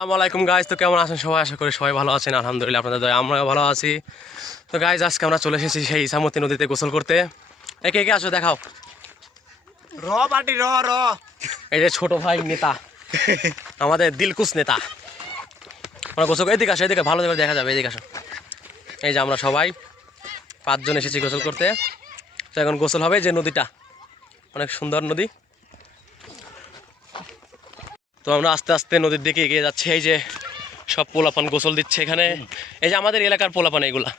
আসসালামু আলাইকুম গাইজ তো কেমন আছেন? সবাই আশা করি সবাই ভালো আছেন। আলহামদুলিল্লাহ আপনাদের দয়া আমরাও ভালো আছি। তো গাইজ আজকে আমরা চলে এসেছি সেই ইসামতি নদীতে গোসল করতে। একে একে আসো দেখাও। র পাটি র র। এই যে ছোট ভাই নেতা আমাদের দিলকুশ নেতা। আমরা গোসল এদিকে আসো এদিকে ভালো করে দেখা যাবে এদিকে আসো। এই যে আমরা সবাই পাঁচজন এসেছি গোসল করতে। তো এখন গোসল হবে যে নদীটা। অনেক সুন্দর নদী। তো আমরা আস্তে আস্তে নদীর দিকে এগিয়ে যাচ্ছি। এই যে সব পোলাপান গোসল দিচ্ছে এখানে। এই যে আমাদের এলাকার পোলাপান এগুলা।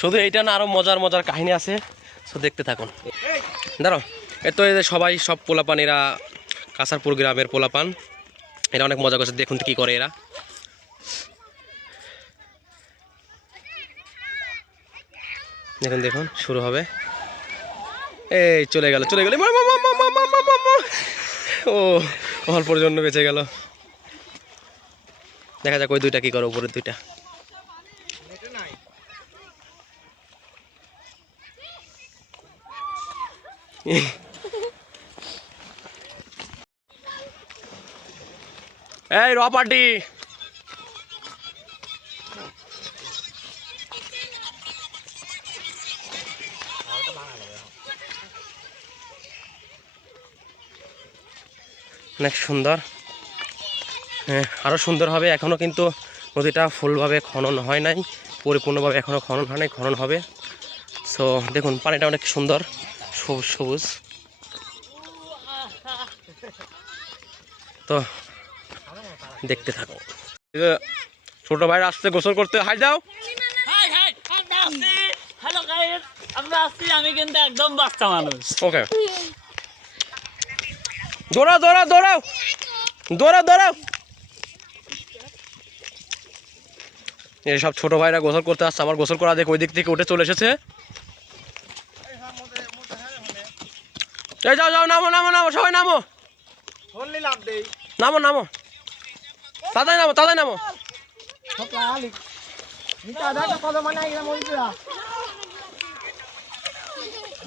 শুধু এইটা না, আরও মজার মজার কাহিনী আছে। দেখতে থাকুন। দাঁড়ো এ তো সবাই, সব পোলাপান, এরা কাসারপুর গ্রামের পোলাপান। এরা অনেক মজা করছে। দেখুন কি করে এরা। দেখুন দেখুন, শুরু হবে। এই, চলে গেল চলে গেল। ও অল্পর জন্য বেঁচে গেল। দেখা যাক ওই দুইটা কি করো উপরের দুইটা। এই রপাটি অনেক সুন্দর। হ্যাঁ আরও সুন্দর হবে। এখনও কিন্তু নদীটা ফুলভাবে খনন হয় নাই পরিপূর্ণভাবে এখনও খনন হয় নাই খনন হবে। সো দেখুন পানিটা অনেক সুন্দর সবুজ সবুজ। তো দেখতে থাকো ছোট ভাই আসছে গোসল করতে। হাই যাও। আমরা আসছি। আমি কিন্তু একদম বাচ্চা মানুষ। ওকে দৌড়াও দৌড়াও দৌড়াও। দৌড়াও দৌড়াও। এই সব ছোট ভাইরা গোসল করতে আসছে আমার গোসল করা দেখে ওই দিক থেকে উঠে চলে এসেছে। এই যাও যাও নামো নামো নামো সবাই নামো। হল্লি লাভ দেই নামো নামো। তাড়াতাড়ি নামো তাড়াতাড়ি নামো।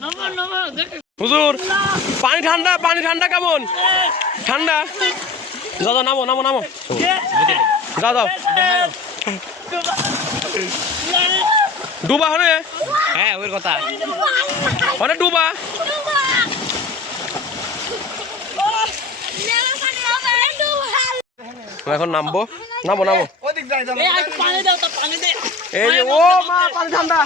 নমো নমো দেখ। হুজুর পানি ঠান্ডা পানি ঠান্ডা কেমন? ঠান্ডা? যাও যাও নামো নামো নামো। যাও যাও। ডুবা হনে হ্যাঁ ওই কথা। হনে ডুবা। এখন নামবো। নামো নামো। ওদিক যাই যাও এই আজ পানি দাও তো পানি দে। এই যে ও মা পানি ঠান্ডা।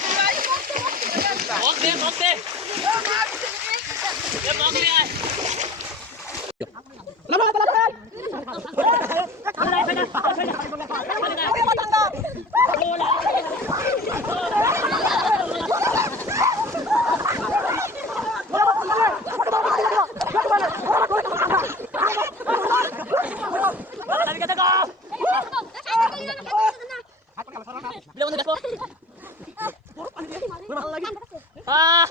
Bilang untuk gas, Bos. Ah.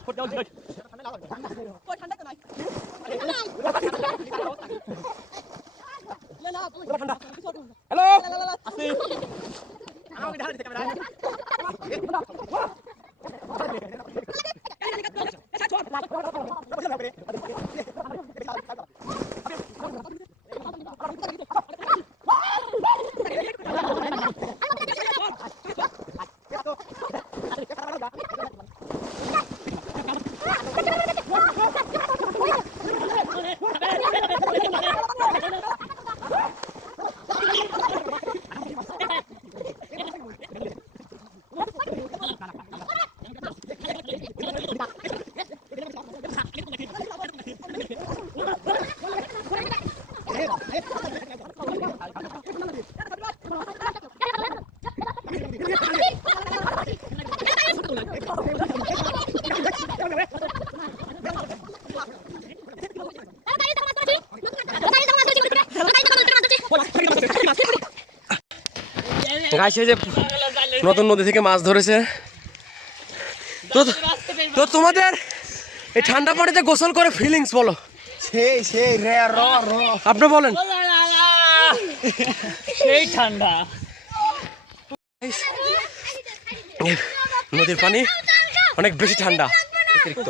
যে নতুন নদী থেকে মাছ ধরেছে। তো তো তোমাদের এই ঠান্ডা পানিতে গোসল করে ফিলিংস বলো। সেই সেই রে র র। আপনি বলেন। সেই ঠান্ডা। নদীর পানি অনেক বেশি ঠান্ডা। অতিরিক্ত।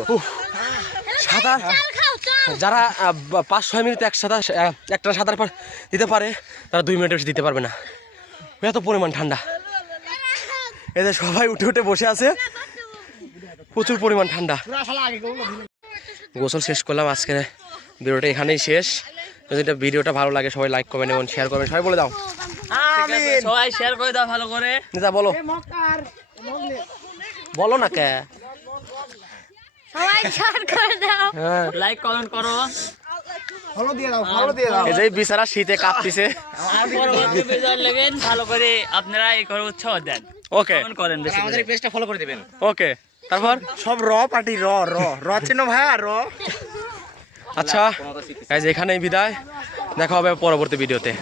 সাঁতার যারা পাঁচ ছয় মিনিট একসাথে আহ, একটা সাঁতার পর দিতে পারে তারা দুই মিনিটের বেশি দিতে পারবে না। এত পরিমাণ ঠান্ডা। এদের সবাই উঠে উঠে বসে আছে। প্রচুর পরিমাণ ঠান্ডা। গোসল শেষ করলাম আজকে ভিডিওটা এখানেই শেষ। যদি ভিডিওটা ভালো লাগে সবাই লাইক কমেন্ট এবং শেয়ার করবেন। সবাই বলে দাও। সবাই শেয়ার করে দাও ভালো করে। নেতা বলো। বলো না কে? সবাই শেয়ার করে দাও। হ্যাঁ। লাইক কমেন্ট করো। ফলো দিয়ে দাও ফলো দিয়ে দাও। এই যে বিছানা শীতে কাঁপতিছে। ভালো করে আপনারা এই করে উৎসাহ দেন। ওকে কমেন্ট করেন বেশি করে। পেজটা ফলো করে দিবেন। ওকে তারপর? সব র পার্টি র র। র চেনো ভাই আর র। আচ্ছা এখানেই বিদায়। দেখা হবে পরবর্তী ভিডিওতে।